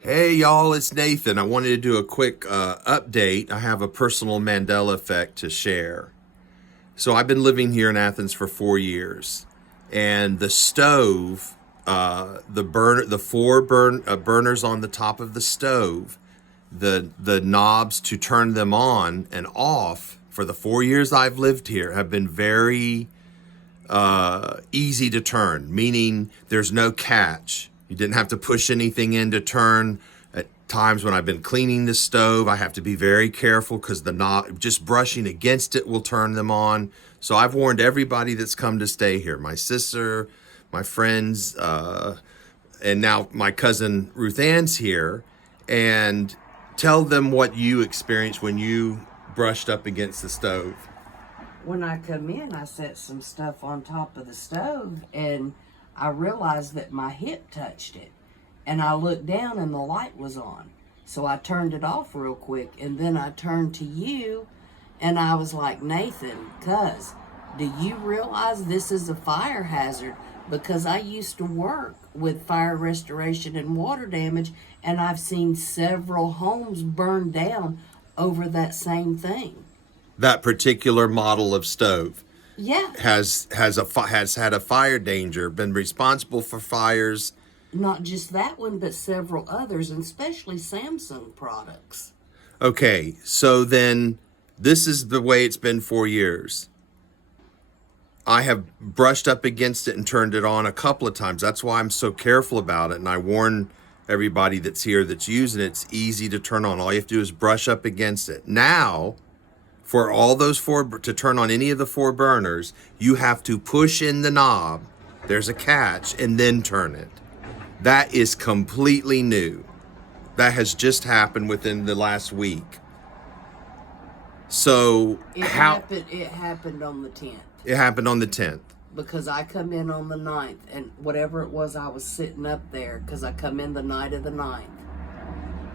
Hey y'all, it's Nathan. I wanted to do a quick update. I have a personal Mandela effect to share. So I've been living here in Athens for 4 years, and the stove, the four burners on the top of the stove, the knobs to turn them on and off for the 4 years I've lived here have been very easy to turn, meaning there's no catch. You didn't have to push anything in to turn. At times when I've been cleaning the stove, I have to be very careful because the knob, just brushing against it will turn them on. So I've warned everybody that's come to stay here, my sister, my friends, and now my cousin Ruth Ann's here, and tell them what you experienced when you brushed up against the stove. When I come in, I set some stuff on top of the stove, and I realized that my hip touched it. And I looked down and the light was on. So I turned it off real quick, and then I turned to you and I was like, Nathan, cuz, do you realize this is a fire hazard? Because I used to work with fire restoration and water damage, and I've seen several homes burn down over that same thing. That particular model of stove Yeah, has had a fire danger, been responsible for fires. not just that one, but several others, and especially Samsung products. Okay, so then this is the way it's been 4 years. I have brushed up against it and turned it on a couple of times. That's why I'm so careful about it, and I warn everybody that's here that's using it, it's easy to turn on. All you have to do is brush up against it. Now, for all those four, to turn on any of the four burners, you have to push in the knob. There's a catch, and then turn it. That is completely new. That has just happened within the last week. So It happened on the 10th. It happened on the 10th. Because I come in on the 9th, and whatever it was, I was sitting up there because I come in the night of the 9th.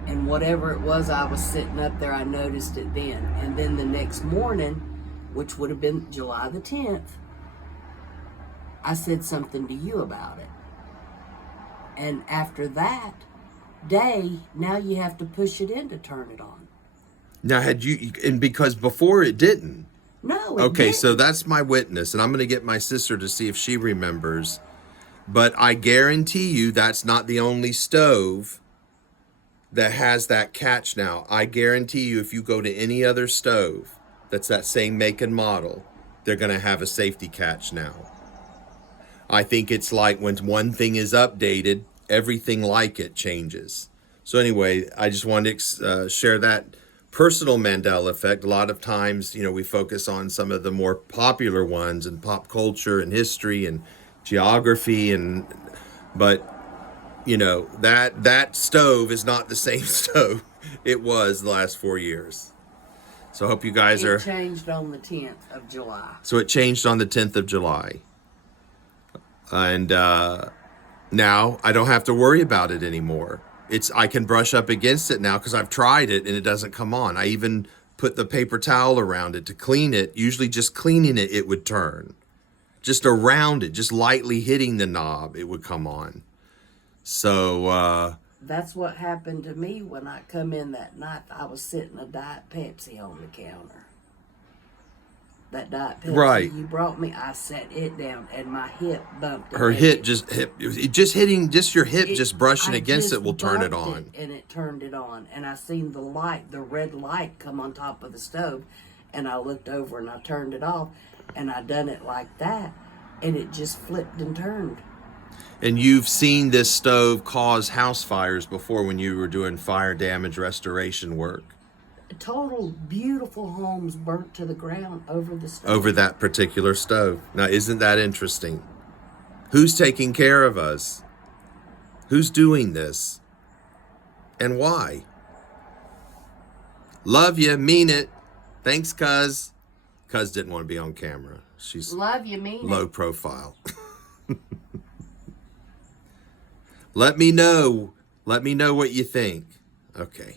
And whatever it was, I was sitting up there, I noticed it then. And then the next morning, which would have been July the 10th, I said something to you about it. And after that day, now you have to push it in to turn it on. Now, and because before it didn't. No, it Okay, didn't. so that's my witness, and I'm going to get my sister to see if she remembers. But I guarantee you that's not the only stove that has that catch now. I guarantee you if you go to any other stove that's that same make and model, they're going to have a safety catch now. I think it's like when one thing is updated, everything like it changes. So anyway, I just wanted to share that personal Mandela effect. A lot of times, we focus on some of the more popular ones in pop culture and history and geography, but that stove is not the same stove it was the last 4 years. So I hope you guys It changed on the 10th of July. So it changed on the 10th of July. And now I don't have to worry about it anymore. I can brush up against it now because I've tried it and it doesn't come on. I even put the paper towel around it to clean it. Usually just cleaning it, it would turn. Just around it, just lightly hitting the knob, it would come on. So That's what happened to me when I come in that night. I was sitting a Diet Pepsi on the counter. That Diet Pepsi Right. you brought me, I set it down and my hip bumped. her hip just hitting, just your hip just brushing I against just it will turn it bumped on. and it turned it on. And I seen the red light come on top of the stove. And I looked over and I turned it off. And I done it like that. And it just flipped and turned. And you've seen this stove cause house fires before when you were doing fire damage restoration work. Total beautiful homes burnt to the ground over the stove. Over that particular stove. Now, isn't that interesting? Who's taking care of us? Who's doing this? And why? Love you, mean it. Thanks, cuz. Cuz didn't want to be on camera. She's Love you, mean low it. profile. Let me know. Let me know what you think. Okay.